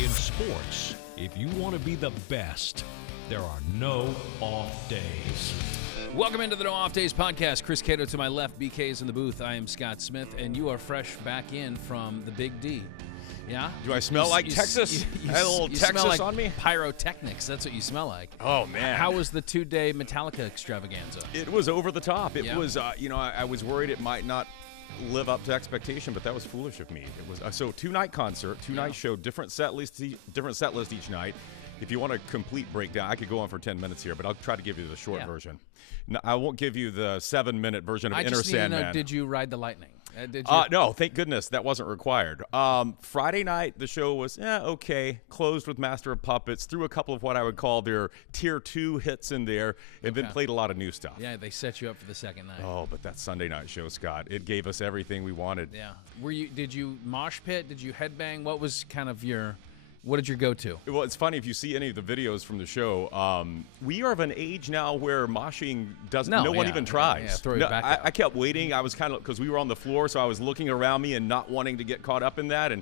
In sports, if you want to be the best, there are no off days. Welcome into the No Off Days podcast. Chris Cato to my left, BK is in the booth. I am Scott Smith, and you are fresh back in from the Big D. Yeah? Do I smell like Texas? I had a little Texas smell like on me? Pyrotechnics. That's what you smell like. Oh, man. How was the 2-day Metallica extravaganza? It was over the top. It Yeah. was, I was worried it might not live up to expectation, but that was foolish of me. It was so 2-night concert, two-night show, different set list each night. If you want a complete breakdown, I could go on for 10 minutes here, but I'll try to give you the short version. No, I won't give you the 7-minute version of Enter Sandman. Did you ride the Lightning? No, thank goodness that wasn't required. Friday night, the show was okay. Closed with Master of Puppets. Threw a couple of what I would call their tier 2 hits in there, and then played a lot of new stuff. Yeah, they set you up for the second night. Oh, but that Sunday night show, Scott, it gave us everything we wanted. Yeah. Did you mosh pit? Did you headbang? What was kind of what did your go-to? Well, it's funny if you see any of the videos from the show. We are of an age now where moshing doesn't. No one even tries. Yeah, throw it back out. I kept waiting. I was kind of because we were on the floor, so I was looking around me and not wanting to get caught up in that.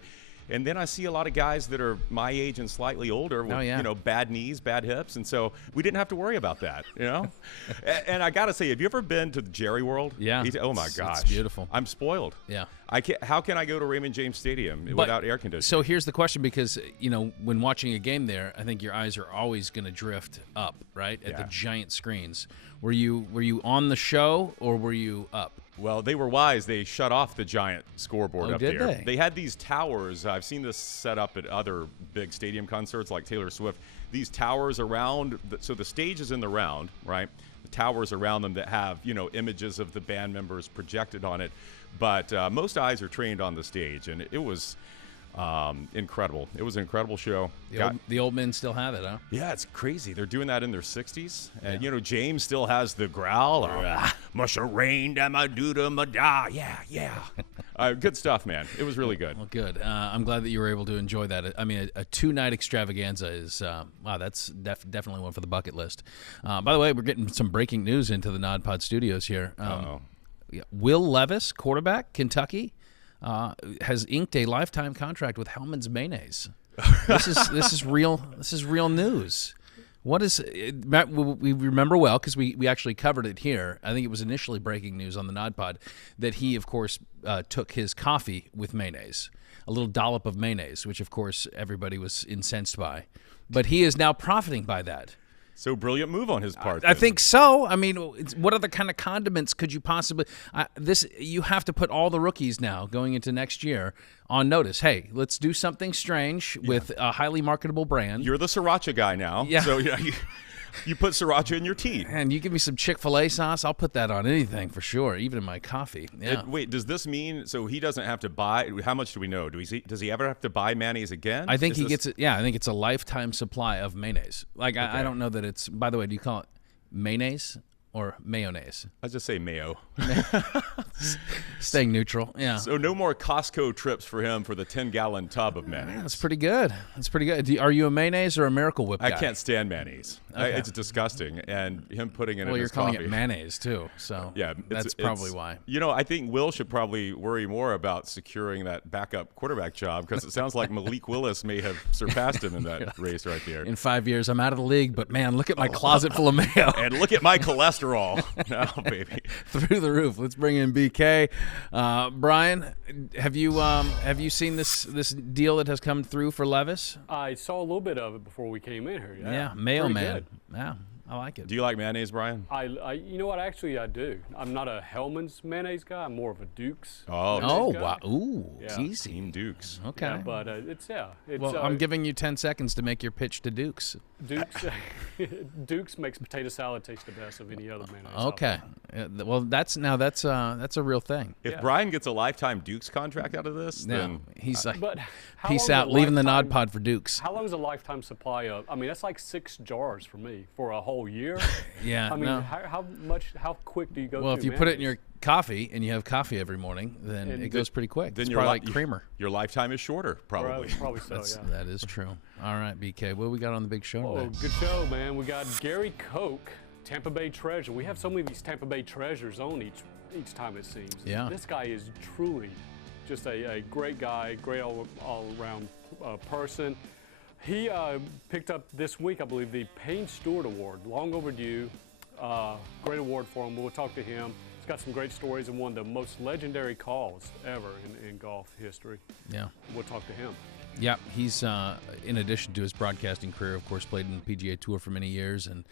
And then I see a lot of guys that are my age and slightly older with bad knees, bad hips, and so we didn't have to worry about that. And I got to say, have you ever been to the Jerry World? Yeah. Oh my gosh, it's beautiful. I'm spoiled. Yeah. How can I go to Raymond James Stadium without air conditioning? So here's the question, because when watching a game there, I think your eyes are always going to drift up, right, at the giant screens. Were you on the show or were you up? Well, they were wise. They shut off the giant scoreboard up did there. they? They had these towers. I've seen this set up at other big stadium concerts like Taylor Swift. These towers around, so the stage is in the round, right? The towers around them that have, images of the band members projected on it. But most eyes are trained on the stage, and it was incredible. It was an incredible show. The old men still have it, huh? Yeah, it's crazy. They're doing that in their 60s. And, James still has the growl. Mush a rain down my doo-doo, my da. Yeah. Good stuff, man. It was really good. Well, good. I'm glad that you were able to enjoy that. I mean, a 2-night extravaganza is, that's definitely one for the bucket list. By the way, we're getting some breaking news into the NODPOD studios here. Will Levis, quarterback, Kentucky, has inked a lifetime contract with Hellman's Mayonnaise. This is real. This is real news. What is Matt? We remember well because we actually covered it here. I think it was initially breaking news on the NODPOD that he, of course, took his coffee with mayonnaise, a little dollop of mayonnaise, which of course everybody was incensed by. But he is now profiting by that. So brilliant move on his part. I think so. I mean, what other kind of condiments could you possibly? You have to put all the rookies now going into next year on notice. Hey, let's do something strange with a highly marketable brand. You're the sriracha guy now. Yeah. So you put sriracha in your tea. And you give me some Chick-fil-A sauce, I'll put that on anything for sure, even in my coffee. Yeah. Wait, does this mean so he doesn't have to buy? How much do we know? Does he ever have to buy mayonnaise again? I think gets it. Yeah, I think it's a lifetime supply of mayonnaise. I don't know that it's. By the way, do you call it mayonnaise or mayonnaise? I just say mayo. Staying neutral. Yeah. So no more Costco trips for him for the 10-gallon tub of mayonnaise. That's pretty good. Are you a mayonnaise or a Miracle Whip guy? I can't stand mayonnaise. Okay. It's disgusting. And him putting it in his coffee. Well, you're calling it mayonnaise too. So yeah, that's probably why. I think Will should probably worry more about securing that backup quarterback job because it sounds like Malik Willis may have surpassed him in that race right there. In 5 years, I'm out of the league, but man, look at my closet full of mayo. And look at my cholesterol. Oh, baby. Through the roof. Let's bring in BK. Brian, have you seen this deal that has come through for Levis? I saw a little bit of it before we came in here. Yeah, Mayo Man. Yeah, I like it. Do you like mayonnaise, Brian? You know what? Actually, I do. I'm not a Hellman's mayonnaise guy. I'm more of a Duke's. Oh, wow. Ooh, yeah. easy. Team Dukes. Okay. Yeah, but well, I'm giving you 10 seconds to make your pitch to Dukes. Dukes makes potato salad taste the best of any other mayonnaise. Okay. Well, that's a real thing. If Brian gets a lifetime Dukes contract out of this, then he's like, but peace out, leaving the NODPOD for Dukes. How long is a lifetime supply of? I mean, that's like 6 jars for me for a whole year. Yeah. I mean, how quick do you go? Well, if you put it in your coffee and you have coffee every morning, then it goes pretty quick. Then it's probably like creamer. Your lifetime is shorter, probably. Probably so. That is true. All right, BK, what we got on the big show today? Good show, man. We got Gary Koch, Tampa Bay treasure. We have so many of these Tampa Bay treasures on each time, it seems. Yeah. This guy is truly just a great guy, great all-around person. He picked up this week, I believe, the Payne Stewart Award. Long overdue. Great award for him. We'll talk to him. He's got some great stories and one of the most legendary calls ever in golf history. Yeah. We'll talk to him. Yeah, he's, in addition to his broadcasting career, of course, played in the PGA Tour for many years, and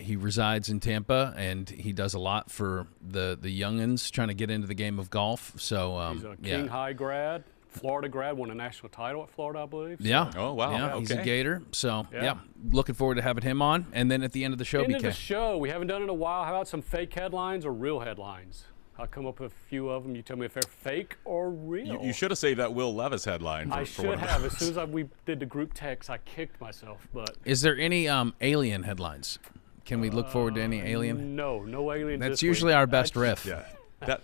he resides in Tampa, and he does a lot for the youngins trying to get into the game of golf. So he's a King High grad, Florida grad, won a national title at Florida, I believe. So. Yeah. Oh, wow. Yeah, Okay. he's a Gator. So, Yeah. looking forward to having him on. And then at the end of the show, End BK. of the show. We haven't done it in a while. How about some fake headlines or real headlines? I'll come up with a few of them. You tell me if they're fake or real. You should have saved that Will Levis headline. I for should one of have. those. As soon as we did the group text, I kicked myself. But Is there any alien headlines? Can we look forward to any alien? no alien. That's this usually week. our best riff. Yeah,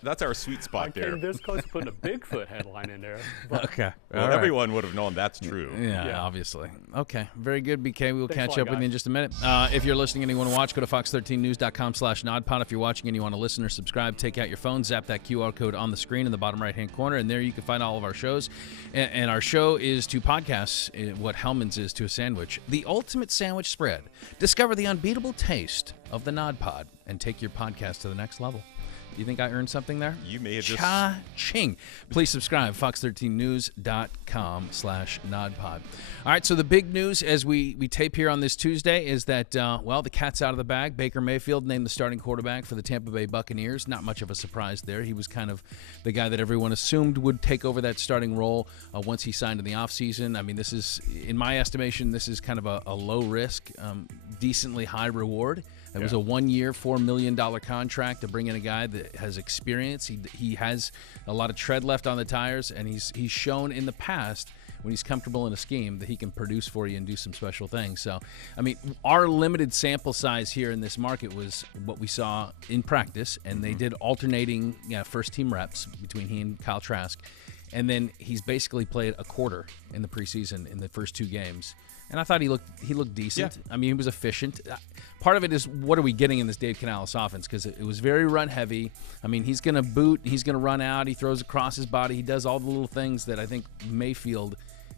that's our sweet I spot there. came this close to putting a Bigfoot headline in there. But Okay. Well, All right. everyone would have known that's true. Yeah, Yeah. obviously. Okay, very good, BK. We will Thanks catch a lot, up with you in guys. just a minute. If you're listening and you want to watch, go to fox13news.com/nodpod. If you're watching and you want to listen or subscribe, take out your phone, zap that QR code on the screen in the bottom right-hand corner, and there you can find all of our shows. And our show is to podcasts what Hellman's is to a sandwich. The ultimate sandwich spread. Discover the unbeatable taste of the NODPOD and take your podcast to the next level. Do you think I earned something there? You may have just. Cha-ching. Please subscribe, fox13news.com/nodpod. All right, so the big news as we tape here on this Tuesday is that, the cat's out of the bag. Baker Mayfield named the starting quarterback for the Tampa Bay Buccaneers. Not much of a surprise there. He was kind of the guy that everyone assumed would take over that starting role once he signed in the offseason. I mean, this is, in my estimation, this is kind of a low-risk, decently high reward. It was a 1-year, $4 million contract to bring in a guy that has experience. He has a lot of tread left on the tires, and he's shown in the past when he's comfortable in a scheme that he can produce for you and do some special things. So, I mean, our limited sample size here in this market was what we saw in practice, and they did alternating first-team reps between he and Kyle Trask. And then he's basically played a quarter in the preseason in the first 2 games. And I thought he looked decent. Yeah. I mean, he was efficient. Part of it is what are we getting in this Dave Canales offense? Because it was very run heavy. I mean, he's going to boot. He's going to run out. He throws across his body. He does all the little things that I think Mayfield,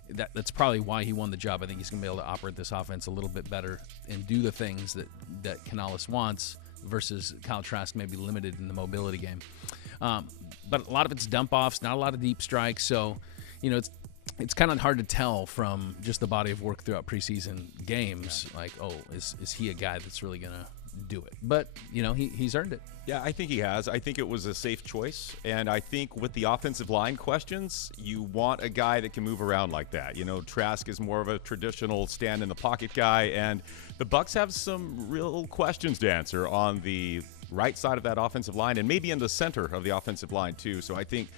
that's probably why he won the job. I think he's going to be able to operate this offense a little bit better and do the things that Canales wants versus Kyle Trask maybe limited in the mobility game. But a lot of it's dump-offs, not a lot of deep strikes. So, it's kind of hard to tell from just the body of work throughout preseason games, like, is he a guy that's really going to do it? But, he's earned it. Yeah, I think he has. I think it was a safe choice. And I think with the offensive line questions, you want a guy that can move around like that. Trask is more of a traditional stand-in-the-pocket guy. And the Bucs have some real questions to answer on the right side of that offensive line and maybe in the center of the offensive line, too. So I think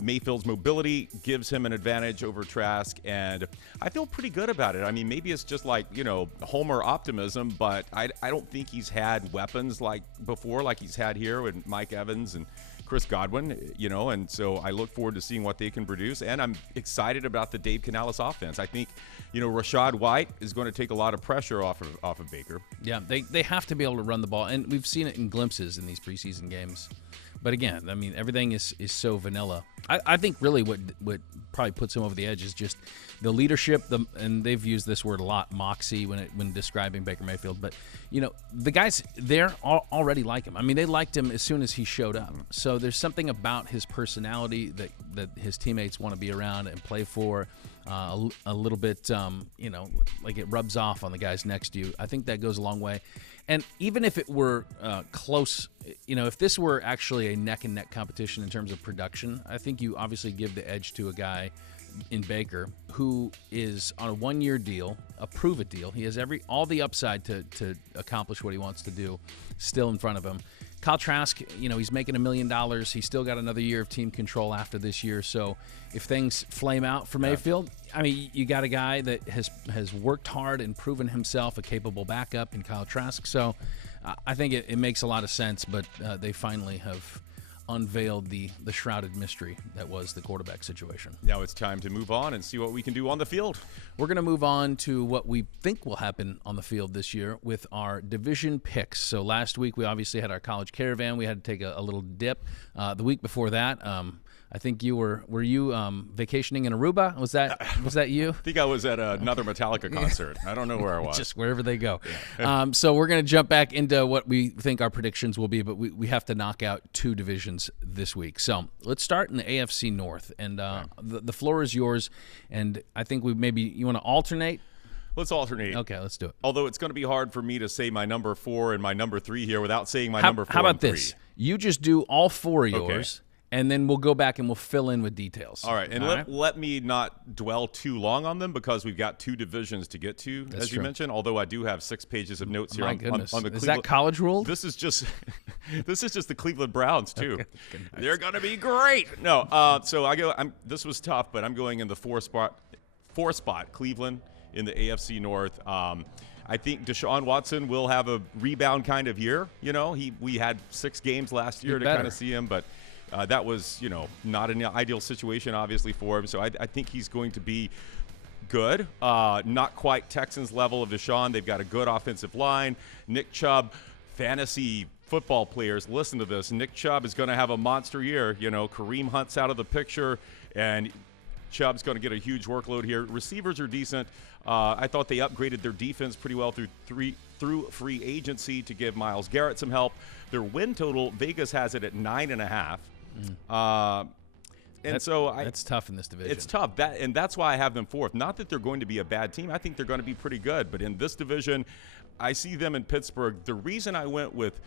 Mayfield's mobility gives him an advantage over Trask, and I feel pretty good about it. I mean, maybe it's just like, Homer optimism, but I don't think he's had weapons like before, like he's had here with Mike Evans and Chris Godwin, and so I look forward to seeing what they can produce, and I'm excited about the Dave Canales offense. I think, Rashad White is going to take a lot of pressure off of Baker. Yeah, they have to be able to run the ball, and we've seen it in glimpses in these preseason games. But again, I mean, everything is so vanilla. I think really what probably puts him over the edge is just the leadership, and they've used this word a lot, moxie, when describing Baker Mayfield. But, the guys there already like him. I mean, they liked him as soon as he showed up. So there's something about his personality that his teammates want to be around and play for. A little bit, like it rubs off on the guys next to you. I think that goes a long way. And even if it were close, if this were actually a neck-and-neck competition in terms of production, I think you obviously give the edge to a guy in Baker who is on a 1-year deal, a prove-it deal. He has all the upside to accomplish what he wants to do still in front of him. Kyle Trask, he's making $1 million. He's still got another year of team control after this year. So if things flame out for Mayfield, I mean, you got a guy that has worked hard and proven himself a capable backup in Kyle Trask. So I think it makes a lot of sense, but they finally have unveiled the shrouded mystery that was the quarterback situation. Now it's time to move on and see what we can do on the field. We're going to move on to what we think will happen on the field this year with our division picks. So last week we obviously had our college caravan. We had to take a little dip. The week before that, I think you were you vacationing in Aruba? Was that you? I think I was at another Metallica concert. I don't know where I was. Just wherever they go. So we're going to jump back into what we think our predictions will be, but we have to knock out 2 divisions this week. So let's start in the AFC North, and the floor is yours. And I think you want to alternate. Let's alternate. Okay, let's do it. Although it's going to be hard for me to say my number 4 and my number 3 here without saying my number 4 How about and 3. this? You just do all 4 of yours, and then we'll go back and we'll fill in with details. All right, and let me not dwell too long on them because we've got 2 divisions to get to, as you mentioned, although I do have 6 pages of notes here on the Cleveland. Is that college rule? This is just the Cleveland Browns, too. Okay. Nice. They're going to be great. No, so this was tough, but I'm going in the 4 spot, Cleveland in the AFC North. I think Deshaun Watson will have a rebound kind of year. We had 6 games last year to kind of see him, but that was, not an ideal situation, obviously, for him. So I think he's going to be good. Not quite Texans level of Deshaun. They've got a good offensive line. Nick Chubb, fantasy football players, listen to this. Nick Chubb is going to have a monster year. Kareem Hunt's out of the picture, and Chubb's going to get a huge workload here. Receivers are decent. I thought they upgraded their defense pretty well through free agency to give Myles Garrett some help. Their win total, Vegas has it at 9.5. That's tough in this division. It's tough. That's why I have them 4th. Not that they're going to be a bad team. I think they're going to be pretty good. But in this division, I see them in Pittsburgh. The reason I went with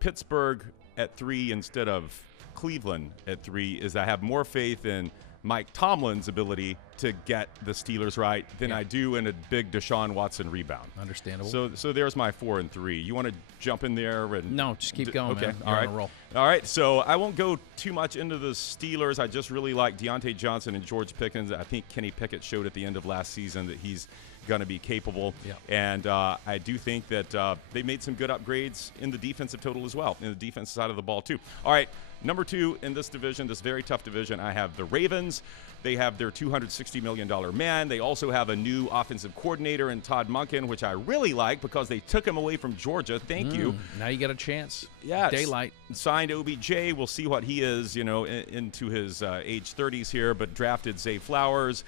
Pittsburgh at 3 instead of Cleveland at 3 is I have more faith in Mike Tomlin's ability to get the Steelers right than I do in a big Deshaun Watson rebound. Understandable. So there's my 4 and 3. You want to jump in there? No, just keep going, okay. man. All right. On a roll. All right, so I won't go too much into the Steelers. I just really like Deontay Johnson and George Pickens. I think Kenny Pickett showed at the end of last season that he's going to be capable. Yeah. And I do think that they made some good upgrades in the defensive total as well, in the defensive side of the ball too. All right, number 2 in this division, this very tough division, I have the Ravens. They have their $260 million man. They also have a new offensive coordinator in Todd Monken, which I really like because they took him away from Georgia. Thank you. Now you get a chance. Yes. Daylight. Signed OBJ. We'll see what he is, into his age 30s here, but drafted Zay Flowers.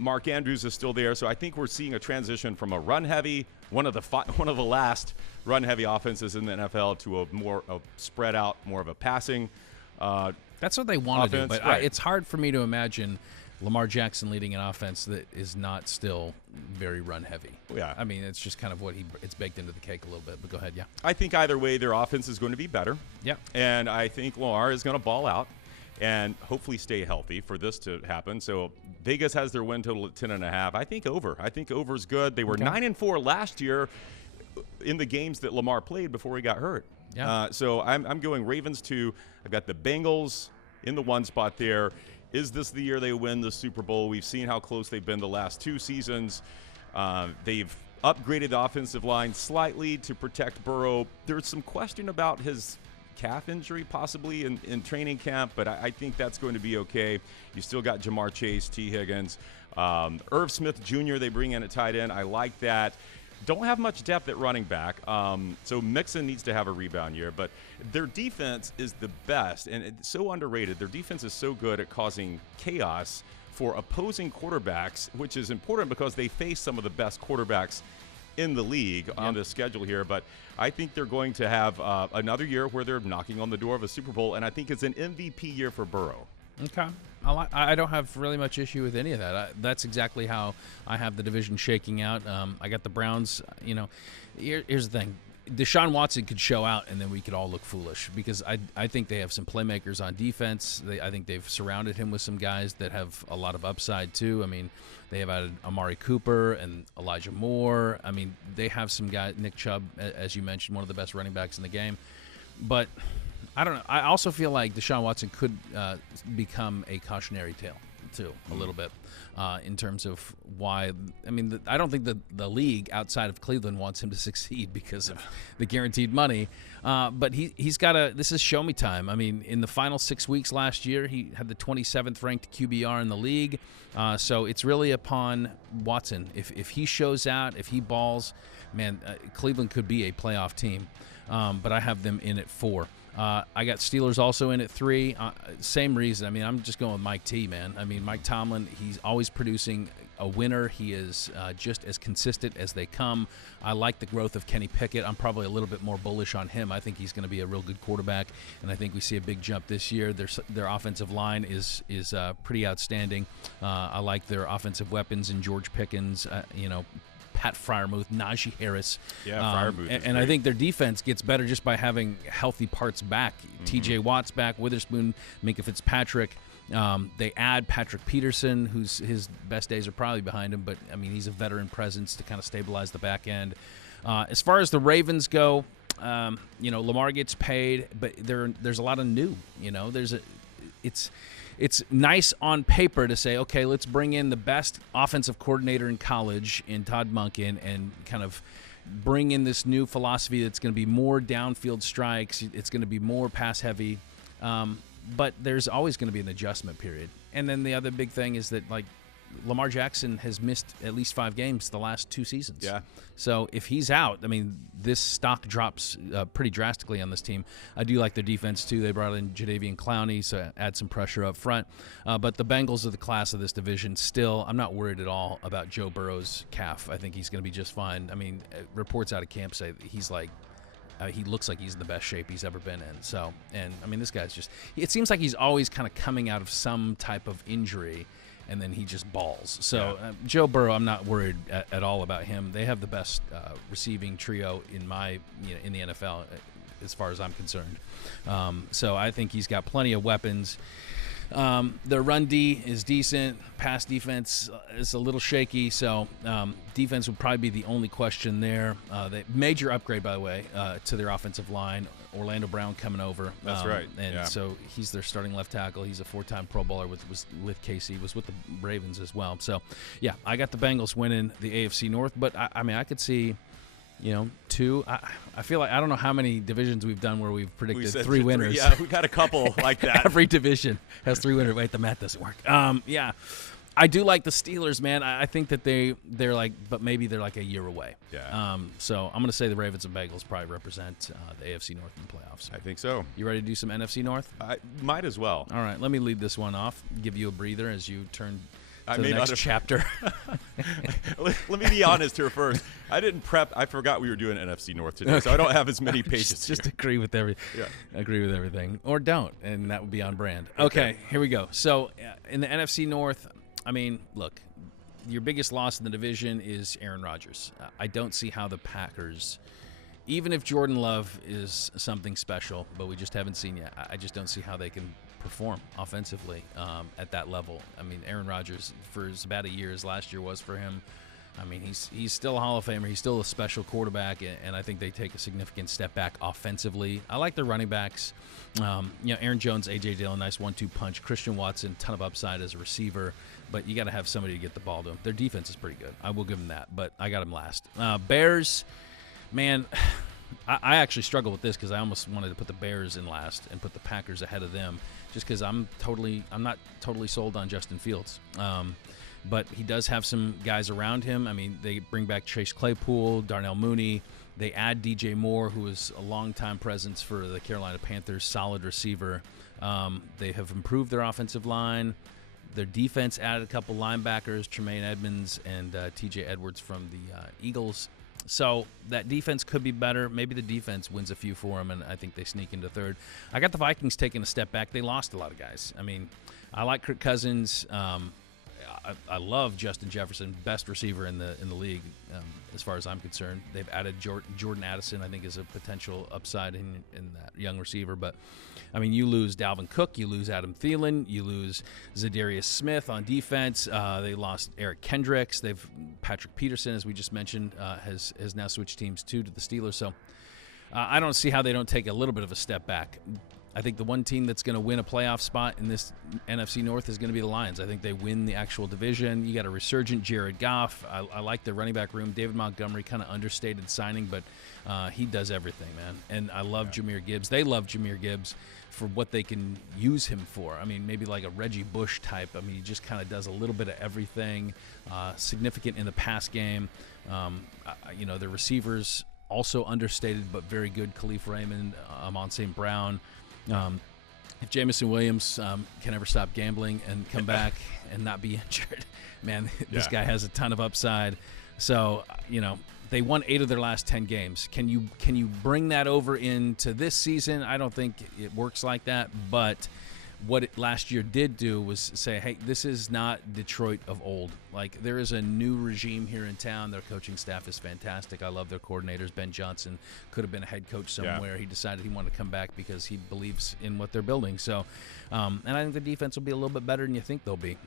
Mark Andrews is still there. So I think we're seeing a transition from a run-heavy, one of the last run-heavy offenses in the NFL to a more spread out, more of a passing That's what they want to do, but right. it's hard for me to imagine Lamar Jackson leading an offense that is not still very run-heavy. Yeah. I mean, it's just kind of it's baked into the cake a little bit, but go ahead, yeah. I think either way, their offense is going to be better. Yeah. And I think Lamar is going to ball out and hopefully stay healthy for this to happen. So Vegas has their win total at 10.5. I think over. I think over's good. They were 9-4 last year in the games that Lamar played before he got hurt. Yeah. So I'm going Ravens 2. I've got the Bengals in the 1 spot there. Is this the year they win the Super Bowl? We've seen how close they've been the last 2 seasons. They've upgraded the offensive line slightly to protect Burrow. There's some question about his calf injury possibly in training camp, but I think that's going to be okay. You still got Jamar Chase, T. Higgins. Irv Smith Jr. they bring in at tight end. I like that. Don't have much depth at running back, so Mixon needs to have a rebound year. But their defense is the best, and it's so underrated. Their defense is so good at causing chaos for opposing quarterbacks, which is important because they face some of the best quarterbacks in the league on the schedule here. But I think they're going to have another year where they're knocking on the door of a Super Bowl, and I think it's an MVP year for Burrow. Okay. I don't have really much issue with any of that. That's exactly how I have the division shaking out. I got the Browns. Here's the thing. Deshaun Watson could show out, and then we could all look foolish because I think they have some playmakers on defense. I think they've surrounded him with some guys that have a lot of upside, too. I mean, they have added Amari Cooper and Elijah Moore. I mean, they have some guys, Nick Chubb, as you mentioned, one of the best running backs in the game. But I don't know. I also feel like Deshaun Watson could become a cautionary tale, too, a little bit, in terms of why. I mean, I don't think the league outside of Cleveland wants him to succeed because of the guaranteed money. But he's got this is show me time. I mean, in the final 6 weeks last year, he had the 27th ranked QBR in the league. So it's really upon Watson. If he shows out, if he balls, man, Cleveland could be a playoff team. But I have them in at 4. I got Steelers also in at 3. Same reason. I mean, I'm just going with Mike T, man. I mean, Mike Tomlin, he's always producing a winner. He is just as consistent as they come. I like the growth of Kenny Pickett. I'm probably a little bit more bullish on him. I think he's going to be a real good quarterback, and I think we see a big jump this year. Their offensive line is pretty outstanding. I like their offensive weapons in George Pickens, Pat Freiermuth, Najee Harris. Yeah, Freiermuth. And I think their defense gets better just by having healthy parts back. TJ Watt's back, Witherspoon, Minka Fitzpatrick. They add Patrick Peterson, who's his best days are probably behind him, but I mean he's a veteran presence to kind of stabilize the back end. As far as the Ravens go, Lamar gets paid, but there's a lot of new. It's nice on paper to say, okay, let's bring in the best offensive coordinator in college in Todd Monken and kind of bring in this new philosophy that's going to be more downfield strikes. It's going to be more pass heavy. But there's always going to be an adjustment period. And then the other big thing is that, like, Lamar Jackson has missed at least 5 games the last 2 seasons. Yeah. So if he's out, I mean, this stock drops pretty drastically on this team. I do like their defense, too. They brought in Jadeveon Clowney, so add some pressure up front. But the Bengals are the class of this division still. I'm not worried at all about Joe Burrow's calf. I think he's going to be just fine. I mean, reports out of camp say he's like, he looks like he's in the best shape he's ever been in. So, and I mean, this guy's just, it seems like he's always kind of coming out of some type of injury, and then he just balls. So, Joe Burrow, I'm not worried at all about him. They have the best receiving trio in the NFL, as far as I'm concerned. So, I think he's got plenty of weapons. Their run D is decent. Pass defense is a little shaky, so defense would probably be the only question there. Major upgrade, by the way, to their offensive line. Orlando Brown coming over. That's right. And so he's their starting left tackle. He's a 4-time Pro Bowler with KC, was with the Ravens as well. So, yeah, I got the Bengals winning the AFC North, but I mean, I could see, 2. I feel like I don't know how many divisions we've done where we've predicted 3 winners. Yeah, we got a couple like that. Every division has 3 winners. Wait, the math doesn't work. Yeah, I do like the Steelers, man. I think that they're like, but maybe they're like a year away. Yeah. So I'm going to say the Ravens and Bengals probably represent the AFC North in the playoffs. I think so. You ready to do some NFC North? I might as well. All right, let me lead this one off. Give you a breather as you turn to the may next not chapter. Let me be honest here first. I didn't prep. I forgot we were doing NFC North today, so I don't have as many pages. Just agree with everything, or don't, and that would be on brand. Okay, here we go. So in the NFC North, I mean, look, your biggest loss in the division is Aaron Rodgers. I don't see how the Packers, even if Jordan Love is something special, but we just haven't seen yet, I just don't see how they can perform offensively at that level. I mean, Aaron Rodgers, for as bad a year as last year was for him, I mean, he's still a Hall of Famer. He's still a special quarterback, and I think they take a significant step back offensively. I like their running backs. Aaron Jones, A.J. Dillon, nice 1-2 punch. Christian Watson, ton of upside as a receiver, but you got to have somebody to get the ball to him. Their defense is pretty good. I will give them that, but I got them last. Bears, man, I actually struggle with this because I almost wanted to put the Bears in last and put the Packers ahead of them, just because I'm not totally sold on Justin Fields. But he does have some guys around him. I mean, they bring back Chase Claypool, Darnell Mooney. They add DJ Moore, who is a longtime presence for the Carolina Panthers, solid receiver. They have improved their offensive line. Their defense added a couple linebackers, Tremaine Edmonds and TJ Edwards from the Eagles. So that defense could be better. Maybe the defense wins a few for them, and I think they sneak into third. I got the Vikings taking a step back. They lost a lot of guys. I mean, I like Kirk Cousins. I love Justin Jefferson, best receiver in the league as far as I'm concerned. They've added Jordan Addison, I think, is a potential upside in that young receiver. But, I mean, you lose Dalvin Cook, you lose Adam Thielen, you lose Zadarius Smith on defense. They lost Eric Kendricks. Patrick Peterson, as we just mentioned, has now switched teams to the Steelers. So I don't see how they don't take a little bit of a step back. I think the one team that's going to win a playoff spot in this NFC North is going to be the Lions. I think they win the actual division. You got a resurgent Jared Goff. I like their running back room. David Montgomery, kind of understated signing, but he does everything, man. And I love Jahmyr Gibbs. They love Jahmyr Gibbs for what they can use him for. I mean, maybe like a Reggie Bush type. I mean, he just kind of does a little bit of everything, significant in the pass game. Their receivers also understated but very good Khalif Raymond, Amon St. Brown. If Jamison Williams can ever stop gambling and come back and not be injured, man, this guy has a ton of upside. So, they won 8 of their last 10 games. Can you bring that over into this season? I don't think it works like that, but what it last year did do was say, hey, this is not Detroit of old. Like, there is a new regime here in town. Their coaching staff is fantastic. I love their coordinators. Ben Johnson could have been a head coach somewhere. Yeah. He decided he wanted to come back because he believes in what they're building. So, and I think the defense will be a little bit better than you think they'll be.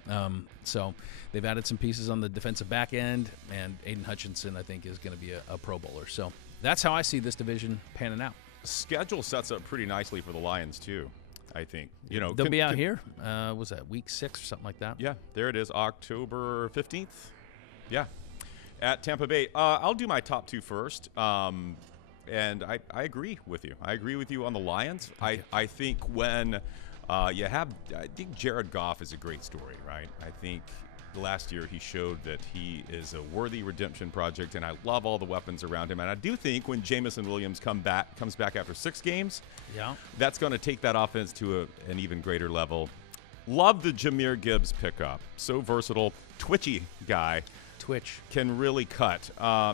So they've added some pieces on the defensive back end, and Aiden Hutchinson, I think, is going to be a Pro Bowler. So that's how I see this division panning out. Schedule sets up pretty nicely for the Lions, too. I think they'll be out here. Was that week 6 or something like that? Yeah, there it is, October 15th. Yeah, at Tampa Bay. I'll do my top 2 first, and I agree with you. I agree with you on the Lions. I think when I think Jared Goff is a great story, right? I think last year he showed that he is a worthy redemption project, and I love all the weapons around him. And I do think when Jamison Williams comes back after 6 games, that's going to take that offense to an even greater level. Love the Jahmyr Gibbs pickup. So versatile, twitchy guy. Twitch. Can really cut.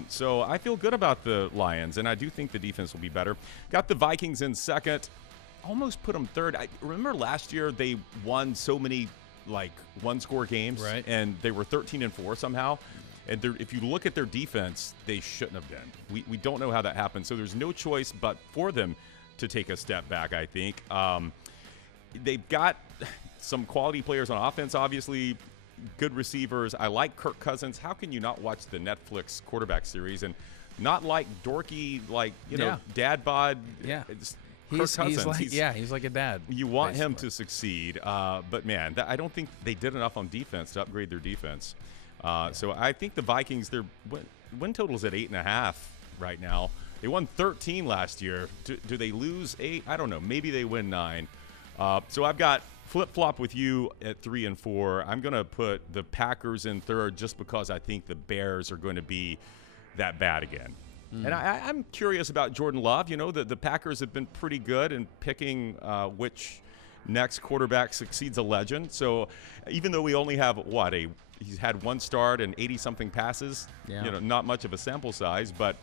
So I feel good about the Lions, and I do think the defense will be better. Got the Vikings in second. Almost put them third. I remember last year they won so many one-score games, right? And they were 13-4 somehow. And if you look at their defense, they shouldn't have been. We don't know how that happened. So there's no choice but for them to take a step back, I think. They've got some quality players on offense, obviously, good receivers. I like Kirk Cousins. How can you not watch the Netflix quarterback series and not like dorky, dad bod? Yeah. He's like a dad. You want him to succeed, but man, I don't think they did enough on defense to upgrade their defense. So I think the Vikings, their win total is at 8.5 right now. They won 13 last year. Do they lose 8? I don't know. Maybe they win 9. So I've got flip-flop with you at 3 and 4. I'm going to put the Packers in third just because I think the Bears are going to be that bad again. And I'm curious about Jordan Love. The Packers have been pretty good in picking which next quarterback succeeds a legend. So even though we only have, he's had 1 start and 80-something passes, not much of a sample size, but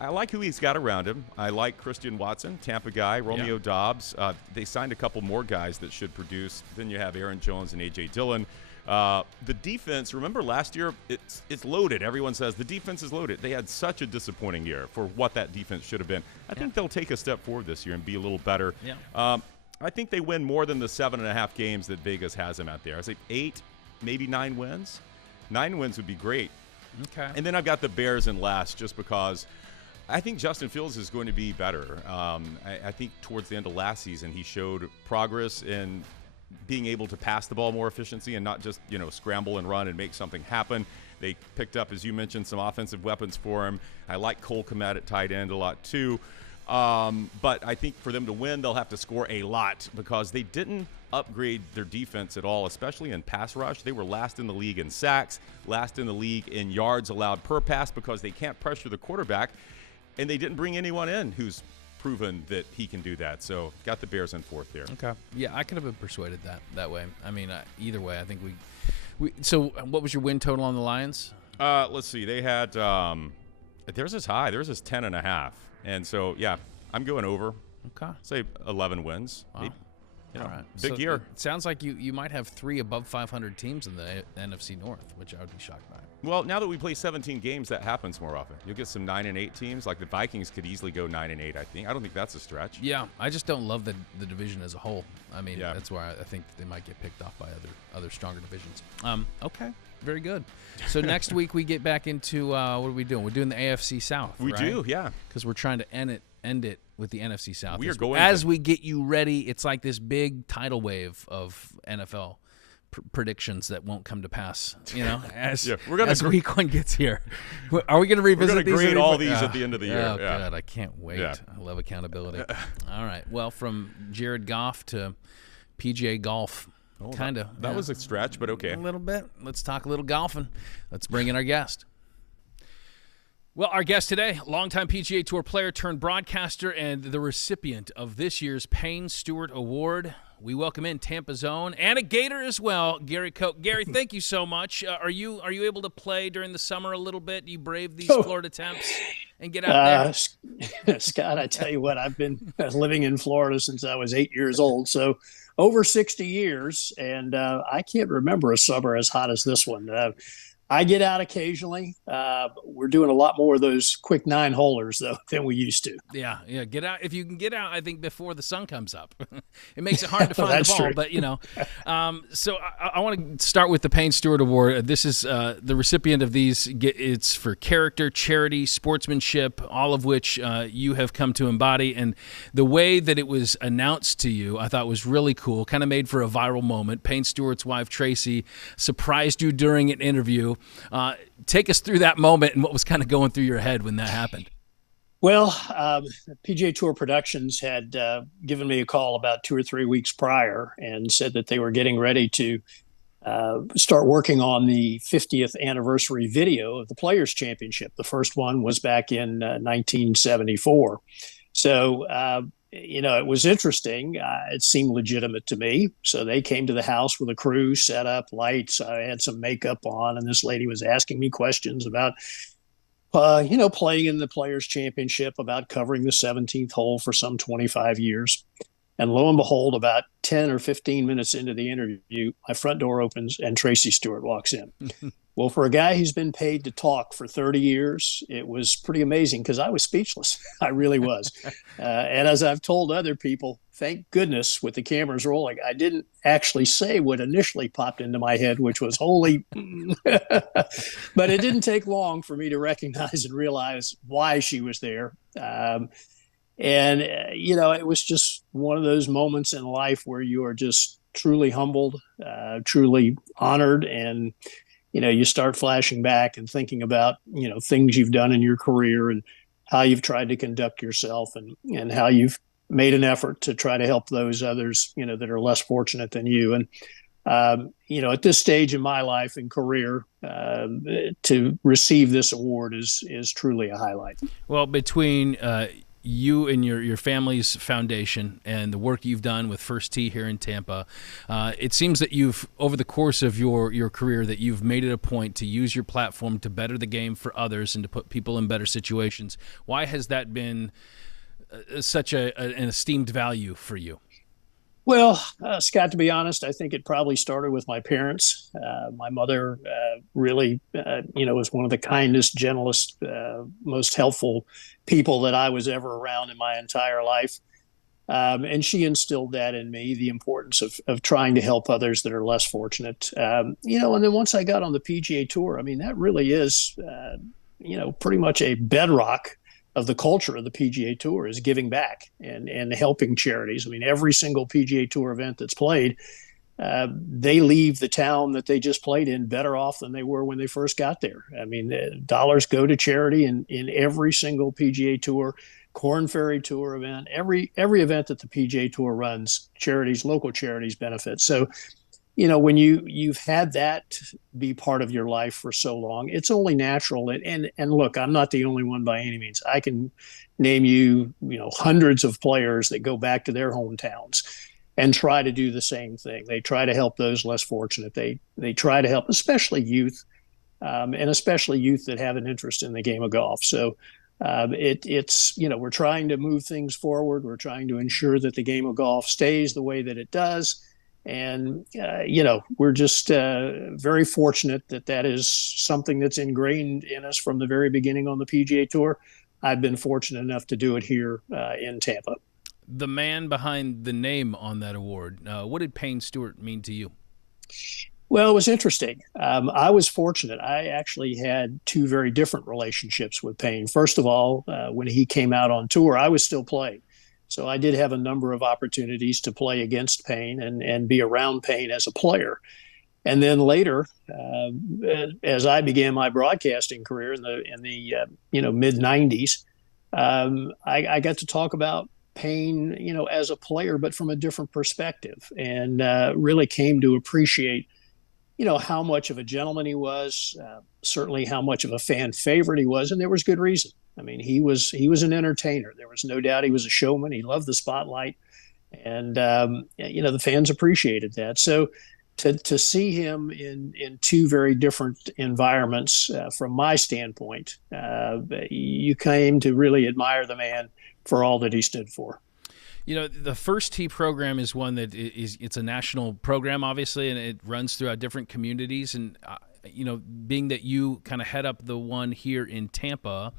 I like who he's got around him. I like Christian Watson, Tampa guy, Romeo Dobbs. They signed a couple more guys that should produce. Then you have Aaron Jones and A.J. Dillon. The defense, remember last year, it's loaded. Everyone says the defense is loaded. They had such a disappointing year for what that defense should have been. I think they'll take a step forward this year and be a little better. Yeah. I think they win more than the 7.5 games that Vegas has them out there. I say 8, maybe 9 wins. 9 wins would be great. Okay. And then I've got the Bears in last just because I think Justin Fields is going to be better. I think towards the end of last season he showed progress in being able to pass the ball more efficiency and not just, scramble and run and make something happen. They picked up, as you mentioned, some offensive weapons for him. I like Cole Kmet at tight end a lot too. But I think for them to win, they'll have to score a lot because they didn't upgrade their defense at all, especially in pass rush. They were last in the league in sacks, last in the league in yards allowed per pass because they can't pressure the quarterback, and they didn't bring anyone in who's proven that he can do that. So got the Bears in fourth here. Okay. Yeah, I could have been persuaded that way. I mean, either way, I think we. So what was your win total on the Lions? Let's see. They had theirs is high. Theirs is 10.5. And so, yeah, I'm going over. Okay. Say 11 wins. Wow. All right. Big year. It sounds like you might have 3 above 500 teams in the NFC North, which I would be shocked by. Well, now that we play 17 games, that happens more often. You'll get some 9-8 teams. Like the Vikings could easily go 9-8, I think. I don't think that's a stretch. Yeah, I just don't love the division as a whole. I mean, Yeah. That's why I think they might get picked off by other stronger divisions. Okay, very good. So next week we get back into what are we doing? We're doing the AFC South. We do, yeah. Because we're trying to end it with the NFC South. We are going as we get you ready. It's like this big tidal wave of NFL predictions that won't come to pass. As week 1 gets here, are we going to revisit? We're going to grade all these at the end of the year. Oh God, I can't wait. Yeah. I love accountability. All right. Well, from Jared Goff to PGA golf. Kind of. That was a stretch, but okay. A little bit. Let's talk a little golfing. Let's bring in our guest. Well, our guest today, longtime PGA Tour player turned broadcaster and the recipient of this year's Payne Stewart Award. We welcome in Tampa's own and a Gator as well, Gary Koch. Gary, thank you so much. Are you able to play during the summer a little bit? Do you brave these Florida temps and get out there? Scott, I tell you what, I've been living in Florida since I was 8 years old, so over 60 years, and I can't remember a summer as hot as this one. I get out occasionally. We're doing a lot more of those quick 9-holers, though, than we used to. Yeah, get out. If you can get out, I think, before the sun comes up. It makes it hard to find the ball, true. But, so I want to start with the Payne Stewart Award. This is the recipient of these. It's for character, charity, sportsmanship, all of which you have come to embody. And the way that it was announced to you, I thought was really cool, kind of made for a viral moment. Payne Stewart's wife, Tracy, surprised you during an interview. Take us through that moment and what was kind of going through your head when that happened. Well, PGA Tour Productions had given me a call about 2 or 3 weeks prior and said that they were getting ready to start working on the 50th anniversary video of the Players Championship. The first one was back in 1974. So, it was interesting. It seemed legitimate to me. So they came to the house with a crew, set up lights. I had some makeup on, and this lady was asking me questions about, playing in the Players Championship, about covering the 17th hole for some 25 years. And lo and behold, about 10 or 15 minutes into the interview, my front door opens and Tracy Stewart walks in. Well, for a guy who's been paid to talk for 30 years, it was pretty amazing because I was speechless. I really was. And as I've told other people, thank goodness with the cameras rolling, I didn't actually say what initially popped into my head, which was holy. But it didn't take long for me to recognize and realize why she was there. It was just one of those moments in life where you are just truly humbled, truly honored, and you start flashing back and thinking about, things you've done in your career and how you've tried to conduct yourself and how you've made an effort to try to help those others, that are less fortunate than you. And, at this stage in my life and career, to receive this award is truly a highlight. Well, between you and your family's foundation and the work you've done with First Tee here in Tampa, it seems that you've, over the course of your career, that you've made it a point to use your platform to better the game for others and to put people in better situations. Why has that been such an esteemed value for you? Well, Scott, to be honest, I think it probably started with my parents. My mother really, was one of the kindest, gentlest, most helpful people that I was ever around in my entire life. And she instilled that in me, the importance of trying to help others that are less fortunate. And then once I got on the PGA Tour, that really is, pretty much a bedrock of the culture of the PGA Tour is giving back and helping charities. Every single PGA Tour event that's played, they leave the town that they just played in better off than they were when they first got there. Dollars go to charity in every single PGA Tour, Korn Ferry Tour event, every event that the PGA Tour runs, local charities benefit. So, when you've had that be part of your life for so long, it's only natural. And look, I'm not the only one by any means. I can name you, hundreds of players that go back to their hometowns and try to do the same thing. They try to help those less fortunate. They try to help, especially youth, and especially youth that have an interest in the game of golf. So it's we're trying to move things forward. We're trying to ensure that the game of golf stays the way that it does. And, we're just very fortunate that is something that's ingrained in us from the very beginning on the PGA Tour. I've been fortunate enough to do it here in Tampa. The man behind the name on that award, what did Payne Stewart mean to you? Well, it was interesting. I was fortunate. I actually had two very different relationships with Payne. First of all, when he came out on tour, I was still playing. So I did have a number of opportunities to play against Payne and be around Payne as a player. And then later, as I began my broadcasting career in the mid 90s, I got to talk about Payne, as a player, but from a different perspective, and really came to appreciate how much of a gentleman he was, certainly how much of a fan favorite he was, and there was good reason. I mean, he was an entertainer. There was no doubt he was a showman. He loved the spotlight, and the fans appreciated that. So to see him in two very different environments, from my standpoint, you came to really admire the man for all that he stood for. The First Tee program is one that it's a national program, obviously, and it runs throughout different communities. And, being that you kind of head up the one here in Tampa,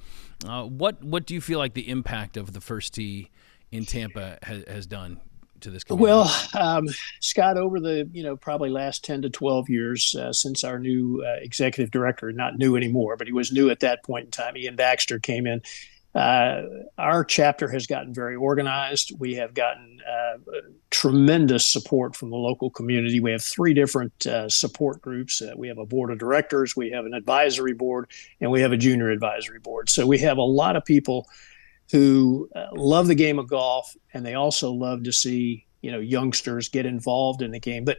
what do you feel like the impact of the First Tee in Tampa has done to this community? Well, Scott, over the, probably last 10 to 12 years since our new executive director, not new anymore, but he was new at that point in time, Ian Baxter came in. Our chapter has gotten very organized. We have gotten tremendous support from the local community. We have 3 different support groups. We have a board of directors, we have an advisory board, and we have a junior advisory board. So we have a lot of people who love the game of golf, and they also love to see, youngsters get involved in the game. But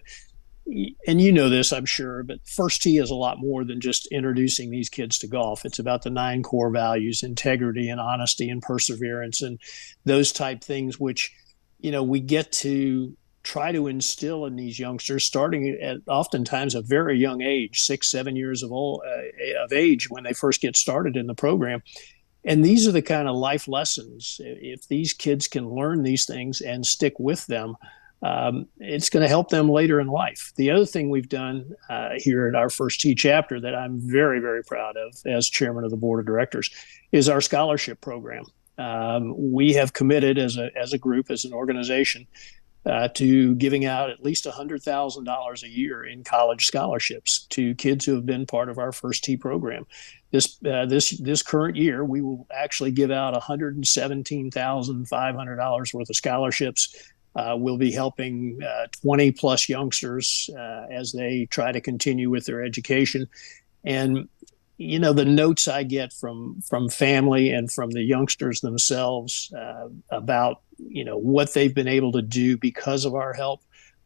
and this, I'm sure, but First Tee is a lot more than just introducing these kids to golf. It's about the 9 core values: integrity and honesty and perseverance and those type things, which, we get to try to instill in these youngsters starting at oftentimes a very young age, 6, 7 years of age when they first get started in the program. And these are the kind of life lessons. If these kids can learn these things and stick with them, it's going to help them later in life. The other thing we've done here at our First Tee chapter that I'm very, very proud of as chairman of the board of directors is our scholarship program. We have committed as a group, as an organization, to giving out at least $100,000 a year in college scholarships to kids who have been part of our First Tee program. This current year, we will actually give out $117,500 worth of scholarships. We'll be helping 20 plus youngsters as they try to continue with their education. And, the notes I get from family and from the youngsters themselves about, what they've been able to do because of our help,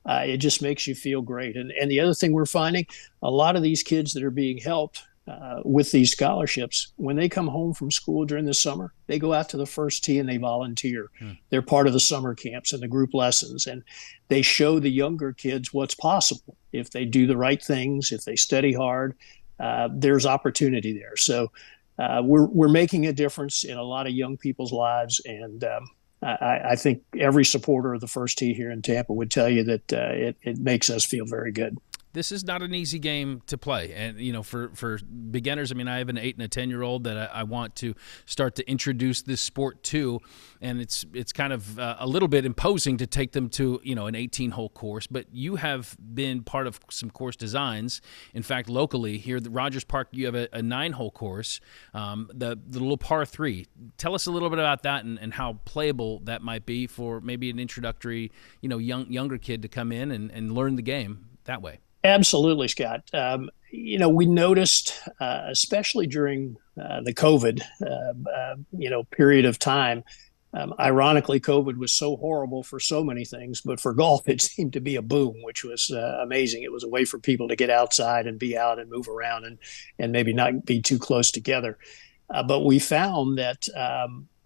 it just makes you feel great. And the other thing we're finding, a lot of these kids that are being helped with these scholarships, when they come home from school during the summer, they go out to the First Tee and they volunteer. They're part of the summer camps and the group lessons, and they show the younger kids what's possible if they do the right things, if they study hard. There's opportunity there. So we're making a difference in a lot of young people's lives, and I think every supporter of the First Tee here in Tampa would tell you that it makes us feel very good. This is not an easy game to play. And, for beginners, I have an 8 and a 10-year-old that I want to start to introduce this sport to. And it's kind of a little bit imposing to take them to, an 18-hole course. But you have been part of some course designs. In fact, locally here at Rogers Park, you have a 9-hole course, the little par 3. Tell us a little bit about that and how playable that might be for maybe an introductory, younger kid to come in and learn the game that way. Absolutely, Scott. We noticed, especially during the COVID, period of time, ironically, COVID was so horrible for so many things, but for golf, it seemed to be a boom, which was amazing. It was a way for people to get outside and be out and move around and maybe not be too close together. But we found that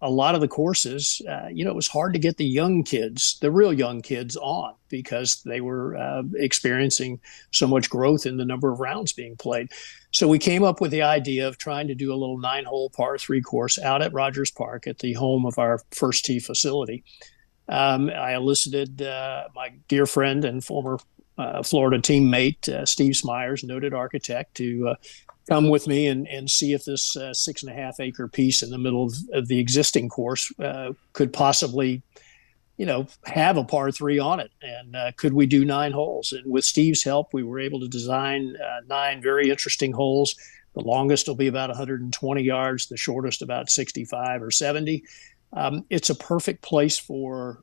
a lot of the courses, it was hard to get the young kids, the real young kids, on because they were experiencing so much growth in the number of rounds being played. So we came up with the idea of trying to do a little 9-hole par 3 course out at Rogers Park at the home of our First Tee facility. I enlisted my dear friend and former Florida teammate, Steve Smyers, noted architect, to come with me and see if this 6.5 acre piece in the middle of the existing course could possibly, have a par 3 on it. And could we do 9 holes? And with Steve's help, we were able to design 9 very interesting holes. The longest will be about 120 yards, the shortest about 65 or 70. It's a perfect place for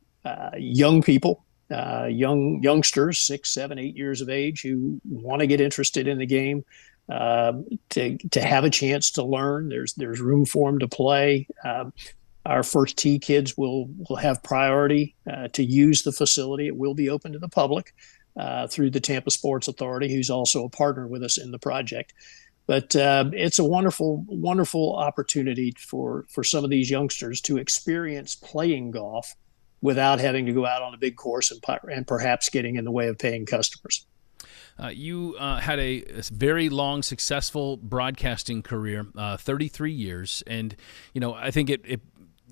young people, youngsters, 6, 7, 8 years of age who want to get interested in the game. To have a chance to learn. There's room for them to play. Our First Tee kids will have priority to use the facility. It will be open to the public, through the Tampa Sports Authority, who's also a partner with us in the project. But it's a wonderful, wonderful opportunity for some of these youngsters to experience playing golf without having to go out on a big course and perhaps getting in the way of paying customers. You had a very long, successful broadcasting career, 33 years, and I think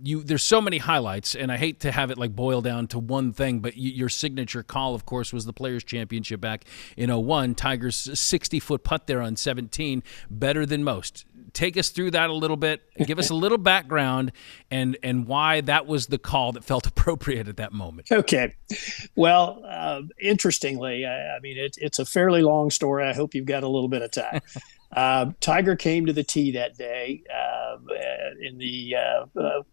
there's so many highlights, and I hate to have it like boil down to one thing, but your signature call, of course, was the Players' Championship back in 01. Tiger's 60-foot putt there on 17, better than most. Take us through that a little bit. Give us a little background and why that was the call that felt appropriate at that moment. Okay. Well, interestingly, I mean, it's a fairly long story. I hope you've got a little bit of time. Tiger came to the tee that day in the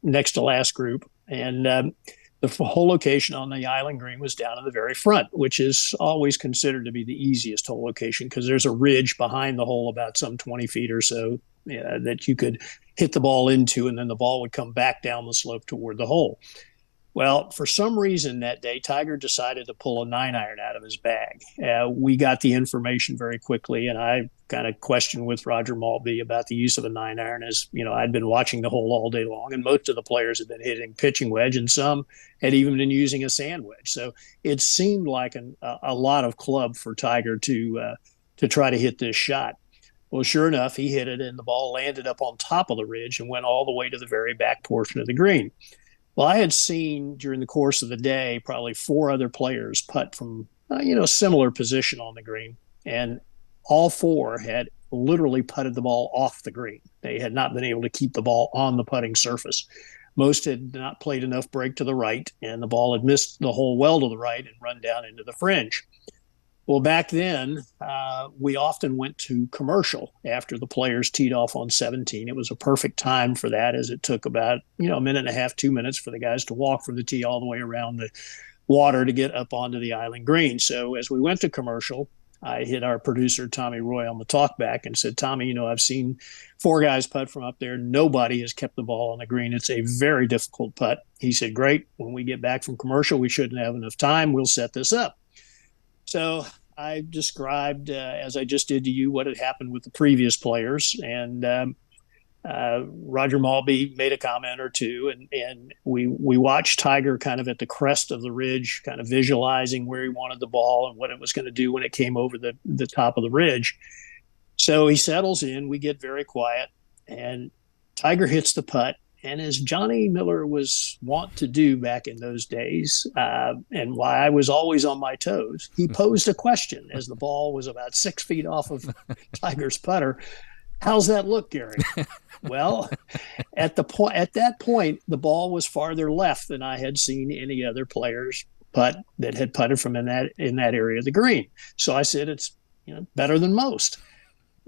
next to last group, and the whole location on the island green was down in the very front, which is always considered to be the easiest hole location because there's a ridge behind the hole about some 20 feet or so that you could hit the ball into, and then the ball would come back down the slope toward the hole. Well, for some reason that day, Tiger decided to pull a 9-iron out of his bag. We got the information very quickly, and I kind of questioned with Roger Maltby about the use of a 9-iron as, I'd been watching the hole all day long, and most of the players had been hitting pitching wedge, and some had even been using a sand wedge. So it seemed like a lot of club for Tiger to try to hit this shot. Well, sure enough, he hit it, and the ball landed up on top of the ridge and went all the way to the very back portion of the green. Well, I had seen during the course of the day probably 4 other players putt from, similar position on the green, and all 4 had literally putted the ball off the green. They had not been able to keep the ball on the putting surface. Most had not played enough break to the right, and the ball had missed the hole well to the right and run down into the fringe. Well, back then, we often went to commercial after the players teed off on 17. It was a perfect time for that, as it took about, a minute and a half, 2 minutes for the guys to walk from the tee all the way around the water to get up onto the island green. So as we went to commercial, I hit our producer, Tommy Roy, on the talkback and said, Tommy, I've seen 4 guys putt from up there. Nobody has kept the ball on the green. It's a very difficult putt. He said, great. When we get back from commercial, we shouldn't have enough time. We'll set this up. So I described, as I just did to you, what had happened with the previous players. And Roger Maltby made a comment or two. And we watched Tiger kind of at the crest of the ridge, kind of visualizing where he wanted the ball and what it was going to do when it came over the top of the ridge. So he settles in. We get very quiet. And Tiger hits the putt. And as Johnny Miller was wont to do back in those days, and why I was always on my toes, he posed a question as the ball was about 6 feet off of Tiger's putter. How's that look, Gary? Well, at that point, the ball was farther left than I had seen any other players putt that had putted from in that area of the green. So I said, it's better than most.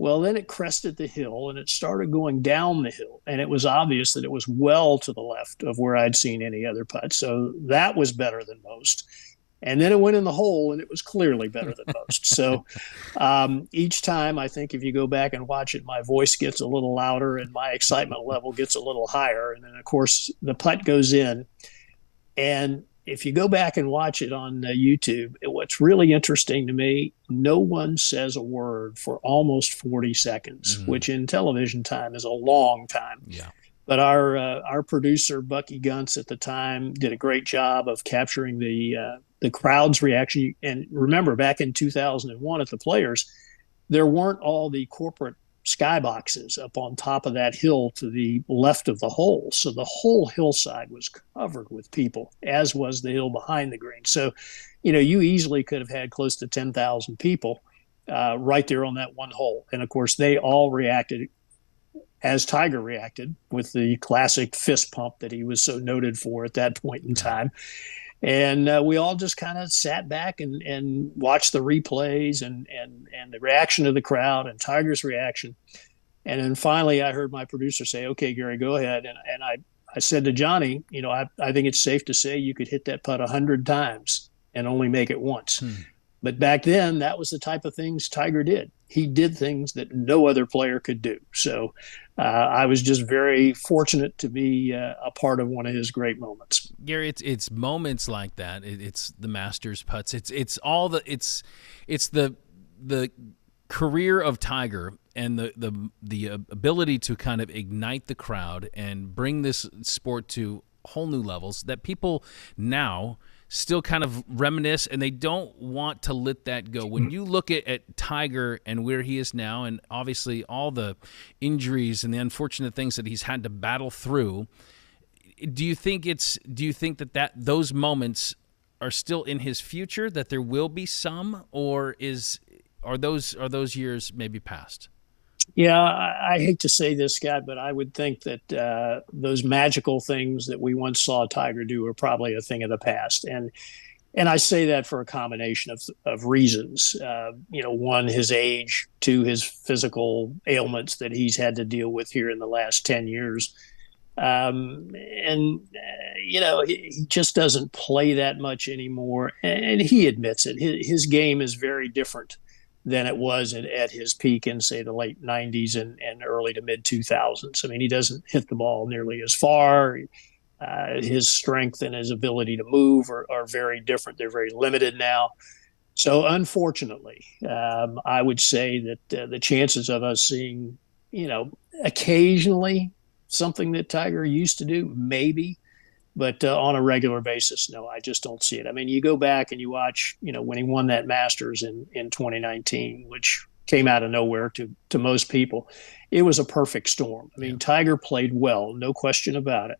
Well, then it crested the hill and it started going down the hill, and it was obvious that it was well to the left of where I'd seen any other putt. So that was better than most. And then it went in the hole, and it was clearly better than most. So each time, I think if you go back and watch it, my voice gets a little louder and my excitement level gets a little higher. And then, of course, the putt goes in. And if you go back and watch it on YouTube, what's really interesting to me, no one says a word for almost 40 seconds, which in television time is a long time. Yeah. But our producer, Bucky Gunts, at the time did a great job of capturing the crowd's reaction. And remember, back in 2001 at the Players, there weren't all the corporate skyboxes up on top of that hill to the left of the hole. So the whole hillside was covered with people, as was the hill behind the green. So, you easily could have had close to 10,000 people right there on that one hole. And of course, they all reacted as Tiger reacted with the classic fist pump that he was so noted for at that point in time. And we all just kind of sat back and watched the replays and the reaction of the crowd and Tiger's reaction. And then finally I heard my producer say, okay, Gary, go ahead. And I said to Johnny, I think it's safe to say you could hit that putt 100 times and only make it once. But back then, that was the type of things Tiger did. He did things that no other player could do. So I was just very fortunate to be a part of one of his great moments. Gary, it's moments like that. It's the Masters putts. It's all it's the career of Tiger and the ability to kind of ignite the crowd and bring this sport to whole new levels that people now still kind of reminisce, and they don't want to let that go. When you look at Tiger and where he is now, and obviously all the injuries and the unfortunate things that he's had to battle through, do you think that those moments are still in his future, that there will be some, or are those years maybe past? Yeah, I hate to say this, Scott, but I would think that those magical things that we once saw Tiger do are probably a thing of the past. And I say that for a combination of reasons. One, his age; two, his physical ailments that he's had to deal with here in the last 10 years. He just doesn't play that much anymore. And he admits it. His game is very different than it was at his peak in, say, the late 90s and early to mid 2000s. I mean, he doesn't hit the ball nearly as far. His strength and his ability to move are very different. They're very limited now. So unfortunately, I would say that the chances of us seeing, occasionally something that Tiger used to do, maybe, but on a regular basis, no, I just don't see it. I mean, you go back and you watch, when he won that Masters in 2019, which came out of nowhere to most people, it was a perfect storm. I mean, Tiger played well, no question about it,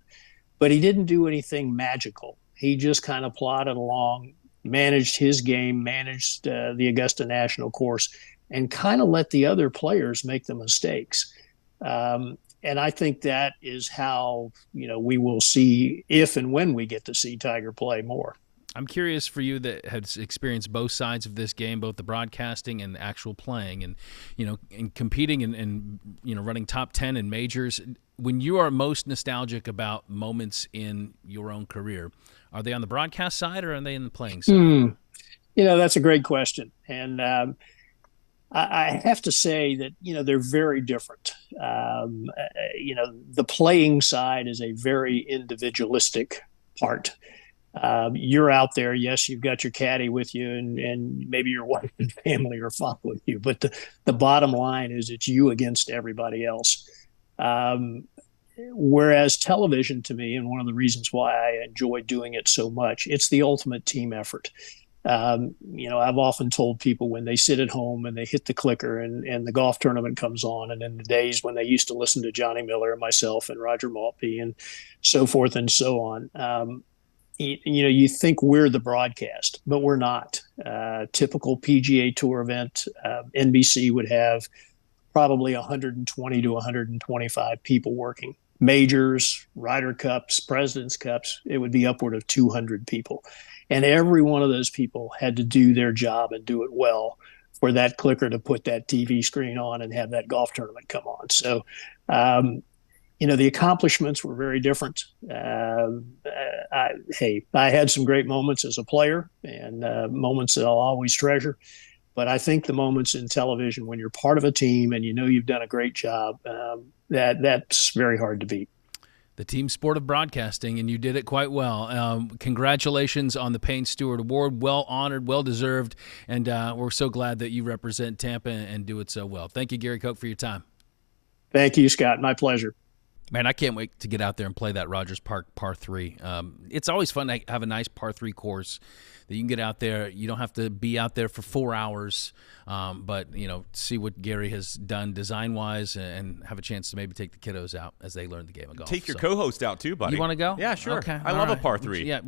but he didn't do anything magical. He just kind of plodded along, managed his game, managed the Augusta National Course, and kind of let the other players make the mistakes. And I think that is how, we will see, if and when we get to see Tiger play more. I'm curious, for you that has experienced both sides of this game, both the broadcasting and the actual playing, and and competing and running top 10 in majors. When you are most nostalgic about moments in your own career, are they on the broadcast side or are they in the playing side? That's a great question, and I have to say that, they're very different. The playing side is a very individualistic part. You're out there. Yes, you've got your caddy with you and maybe your wife and family are following you. But the bottom line is it's you against everybody else. Whereas television, to me, and one of the reasons why I enjoy doing it so much, it's the ultimate team effort. I've often told people when they sit at home and they hit the clicker and the golf tournament comes on, and in the days when they used to listen to Johnny Miller and myself and Roger Maltby and so forth and so on, you think we're the broadcast, but we're not. Typical PGA Tour event, NBC would have probably 120 to 125 people working. Majors, Ryder Cups, President's Cups, it would be upward of 200 people. And every one of those people had to do their job and do it well for that clicker to put that TV screen on and have that golf tournament come on. So, the accomplishments were very different. I had some great moments as a player and moments that I'll always treasure. But I think the moments in television when you're part of a team and you've done a great job, that's very hard to beat. The team sport of broadcasting, and you did it quite well. Congratulations on the Payne Stewart Award. Well honored, well deserved, and we're so glad that you represent Tampa and do it so well. Thank you, Gary Koch, for your time. Thank you, Scott. My pleasure. Man, I can't wait to get out there and play that Rogers Park par 3. It's always fun to have a nice par 3 course that you can get out there. You don't have to be out there for 4 hours, but, see what Gary has done design-wise and have a chance to maybe take the kiddos out as they learn the game of golf. Take your co-host out too, buddy. You want to go? Yeah, sure. Okay. I love a par 3. Yeah,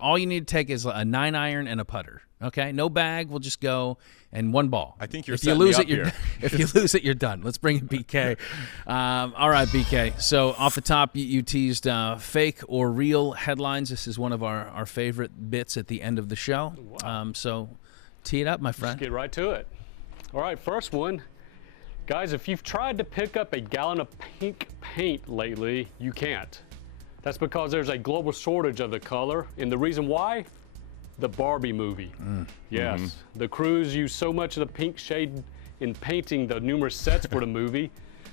all you need to take is a 9-iron and a putter. Okay, no bag. We'll just go and one ball. I think you're if you lose it, you're done. Let's bring in BK. All right, BK. So off the top, you teased fake or real headlines. This is one of our favorite bits at the end of the show. Wow. So tee it up, my friend. Let's get right to it. All right, first one. Guys, if you've tried to pick up a gallon of pink paint lately, you can't. That's because there's a global shortage of the color, and the reason why? the Barbie movie. Yes. The crews used so much of the pink shade in painting the numerous sets for the movie,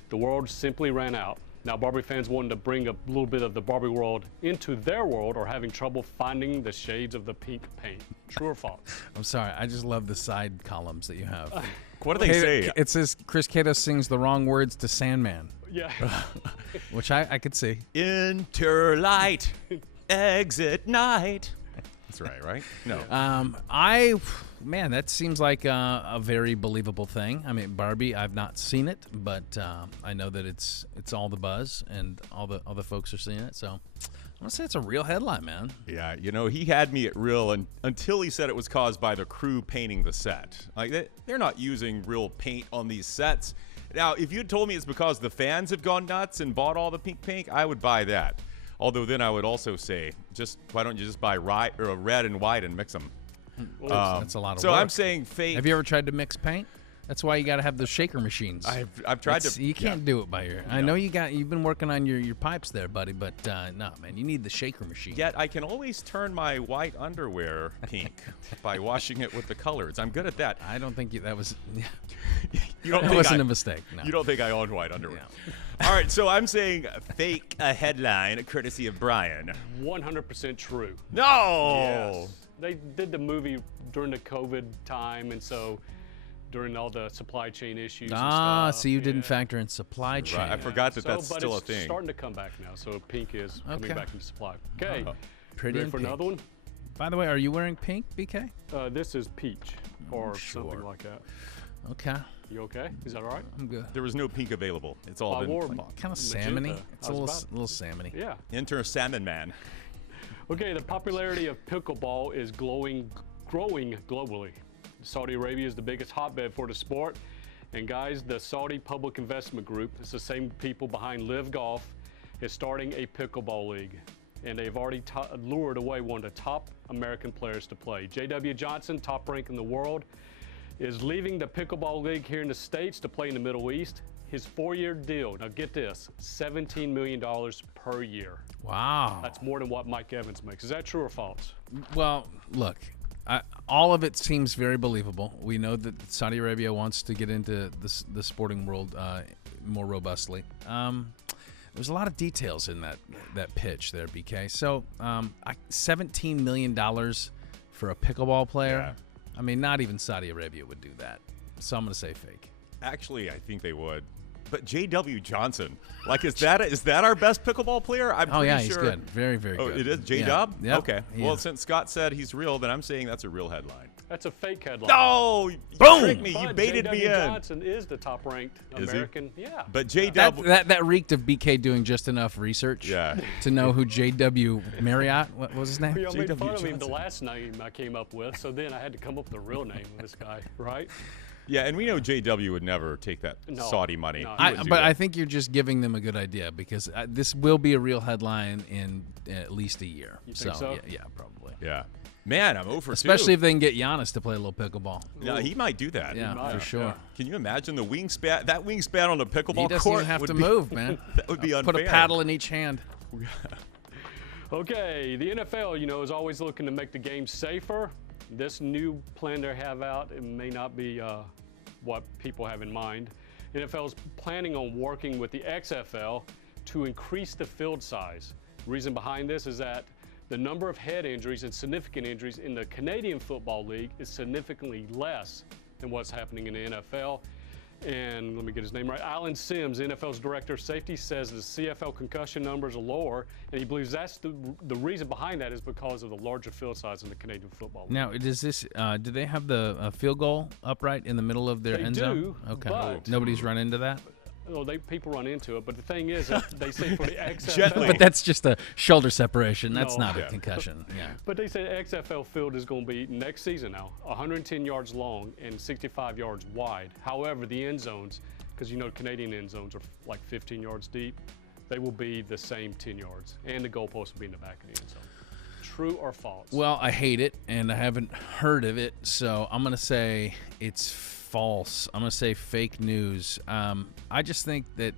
the world simply ran out. Now, Barbie fans wanting to bring a little bit of the Barbie world into their world are having trouble finding the shades of the pink paint. True or false? I'm sorry. I just love the side columns that you have. What do they say? It says Chris Cato sings the wrong words to Sandman, Yeah. which I could see. Enter light, exit night. That's right? No. Man, that seems like a very believable thing. I mean, Barbie, I've not seen it, but I know that it's all the buzz and all the folks are seeing it. So I'm gonna say it's a real headline, man. Yeah, he had me at real until he said it was caused by the crew painting the set. Like they're not using real paint on these sets. Now, if you had told me it's because the fans have gone nuts and bought all the pink paint, I would buy that. Although then I would also say, why don't you just buy red and white and mix them? That's a lot of work. So I'm saying fake. Have you ever tried to mix paint? That's why you got to have those shaker machines. I've tried to. You can't do it by your. I know you've been working on your pipes there, buddy, but no, man, you need the shaker machine. Yet I can always turn my white underwear pink by washing it with the colors. I'm good at that. I don't think that was. That wasn't a mistake. No. You don't think I own white underwear? Yeah. All right, so I'm saying fake a headline, courtesy of Brian. 100% true. No. Yes. They did the movie during the COVID time, and so during all the supply chain issues and stuff. So you didn't factor in supply chain. Right, I forgot that's but still a it's thing. starting to come back now, so pink is coming back into supply. Okay, Pretty ready in for pink. another one? By the way, are you wearing pink, BK? This is peach or sure. something like that. Okay, You okay? Is that all right? I'm good. There was no pink available. It's all I been wore Kind of magenta. salmony. It's a I little was little salmony. Yeah. Enter Salmon Man. Okay, the popularity of pickleball is growing globally. Saudi Arabia is the biggest hotbed for the sport. And guys, the Saudi Public Investment Group, it's the same people behind Live Golf, is starting a pickleball league. And they've already lured away one of the top American players to play. J.W. Johnson, top rank in the world, is leaving the pickleball league here in the States to play in the Middle East. His 4-year deal, now get this, $17 million per year. Wow. That's more than what Mike Evans makes. Is that true or false? Well, look, all of it seems very believable. We know that Saudi Arabia wants to get into the sporting world more robustly. There's a lot of details in that pitch there, BK. So, $17 million for a pickleball player. Yeah. I mean, not even Saudi Arabia would do that. So I'm going to say fake. Actually, I think they would. But J.W. Johnson, like, is that our best pickleball player? I'm pretty he's sure. good. Very, very good. Oh, it is J-Dub? Yeah. Okay. Yeah. Well, since Scott said he's real, then I'm saying that's a real headline. That's a fake headline. No! You Boom! tricked me. You But baited me J.W. in. Johnson is the top-ranked Is he? American. Yeah. But J-Dub... That reeked of BK doing just enough research Yeah. to know who J.W. Marriott, what was his name? I made J.W. fun of him the Johnson. last name I came up with, so then I had to come up with the real name of this guy, right? Yeah, and we know J.W. would never take that No. Saudi money. No, He he wouldn't do But that. I think you're just giving them a good idea because this will be a real headline in at least a year. You think so? Yeah, probably. Yeah. Man, I'm over Especially if they can get Giannis to play a little pickleball. No, he might do that. Yeah, might. for sure. Can you imagine the wingspan? That wingspan on a pickleball He doesn't court even have would to be, move, man. That would be unfair. Put a paddle in each hand. Okay, the NFL, is always looking to make the game safer. This new plan they have out, it may not be what people have in mind. NFL is planning on working with the XFL to increase the field size. The reason behind this is that the number of head injuries and significant injuries in the Canadian Football League is significantly less than what's happening in the NFL. And let me get his name right. Alan Sims, NFL's director of safety, says the CFL concussion numbers are lower, and he believes that's the reason behind that is because of the larger field size in the Canadian Football League. Now, does this? Do they have the field goal upright in the middle of their They end zone? do, Okay. but- Nobody's run into that. Well, people run into it, but the thing is, that they say for the XFL, Gently. But that's just a shoulder separation. That's No. not Yeah. a concussion. Yeah. but they say the XFL field is going to be next season now 110 yards long and 65 yards wide. However, the end zones, because Canadian end zones are like 15 yards deep, they will be the same 10 yards, and the goalpost will be in the back of the end zone. True or false? Well, I hate it, and I haven't heard of it, so I'm gonna say it's false. I'm gonna say fake news. I just think that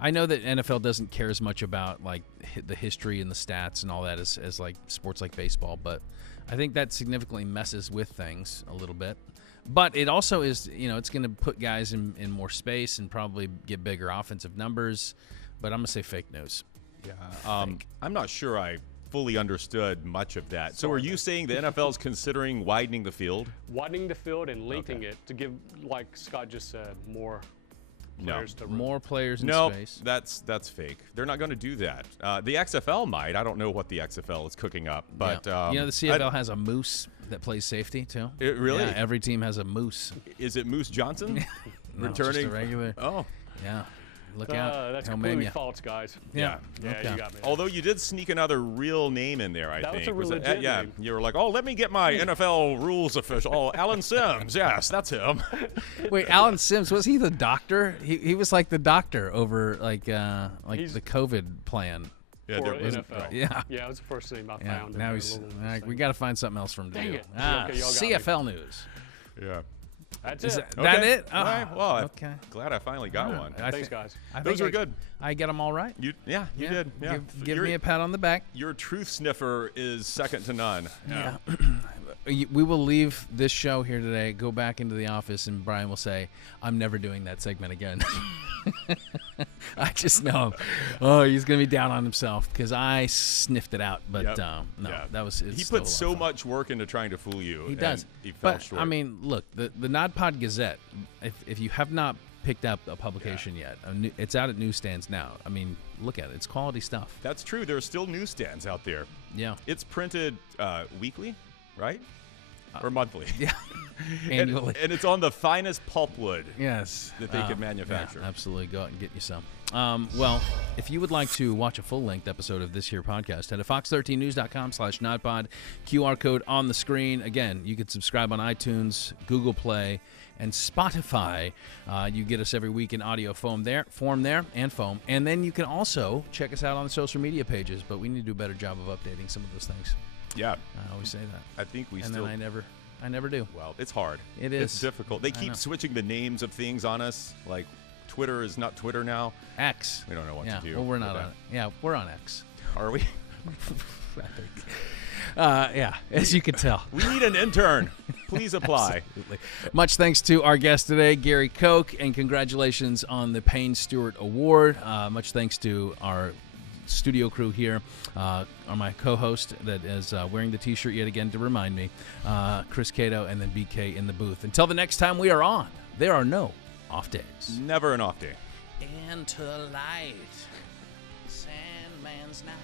I know that NFL doesn't care as much about like the history and the stats and all that as like sports like baseball, but I think that significantly messes with things a little bit. But it also is, it's going to put guys in more space and probably get bigger offensive numbers. But I'm going to say fake news. Yeah, I'm not sure I fully understood much of that. So are you saying the NFL is considering widening the field? Widening the field and lengthening it to give, like Scott just said, more players to run. More players in No, space. that's fake. They're not going to do that. The XFL might. I don't know what the XFL is cooking up, but the CFL has a moose that plays safety too. It really? Yeah, every team has a moose. Is it Moose Johnson No, returning? just a regular. Oh, Yeah. Look out. That's He'll completely maim ya. false, guys. Yeah. Yeah, Okay. you got me. although you did sneak another real name in there, I That was think. a real legit yeah, name. you were like, oh, let me get my NFL rules official. Oh, Alan Sims. Yes, that's him. Wait, Alan Sims, was he the doctor? He was like the doctor over like He's- the COVID plan. Yeah, For there was NFL. Yeah. Yeah, it was the first name I Yeah. found. in Now there, he's. a little all right, thing. we got to find something else for him to Dang do. it. Ah, Okay, y'all got me. CFL news. Yeah. That's Is it. that Okay. it? All right. Well, I'm okay. glad I finally got Yeah. one. Thanks, guys. I Those think are good. I get them all right. You did. Yeah. Give Your- me a pat on the back. Your truth sniffer is second to none. Yeah. We will leave this show here today, go back into the office, and Brian will say, I'm never doing that segment again. I just know him. Oh, he's going to be down on himself because I sniffed it out. But Yep. no, Yeah. that was He put so much work into trying to fool you. He and does. He fell But, short. I mean, look, the NODPOD Gazette, if you have not picked up a publication yet, it's out at newsstands now. I mean, look at it. It's quality stuff. That's true. There are still newsstands out there. Yeah. It's printed weekly, right? Or monthly. Yeah. And, Annually. and it's on the finest pulpwood. Yes. that they could manufacture. Yeah, absolutely. Go out and get you some. Well, if you would like to watch a full-length episode of this here podcast, head to fox13news.com/nodpod. QR code on the screen. Again, you can subscribe on iTunes, Google Play, and Spotify. You get us every week in audio form there. And then you can also check us out on the social media pages, but we need to do a better job of updating some of those things. Yeah. I always say that. I think we And still. then I never do. Well, it's hard. It It's is. difficult. They I know. keep switching the names of things on us. Like Twitter is not Twitter now. X. We don't know what Yeah, to do. well, we're not with on it. Yeah, we're on X. that. Are we? Yeah, as you can tell. We need an intern. Please apply. Absolutely. Much thanks to our guest today, Gary Koch, and congratulations on the Payne Stewart Award. Much thanks to our studio crew here, my co-host that is wearing the T-shirt yet again to remind me, Chris Cato, and then BK in the booth. Until the next time we are on, there are no off days. Never an off day. Into light, Sandman's night.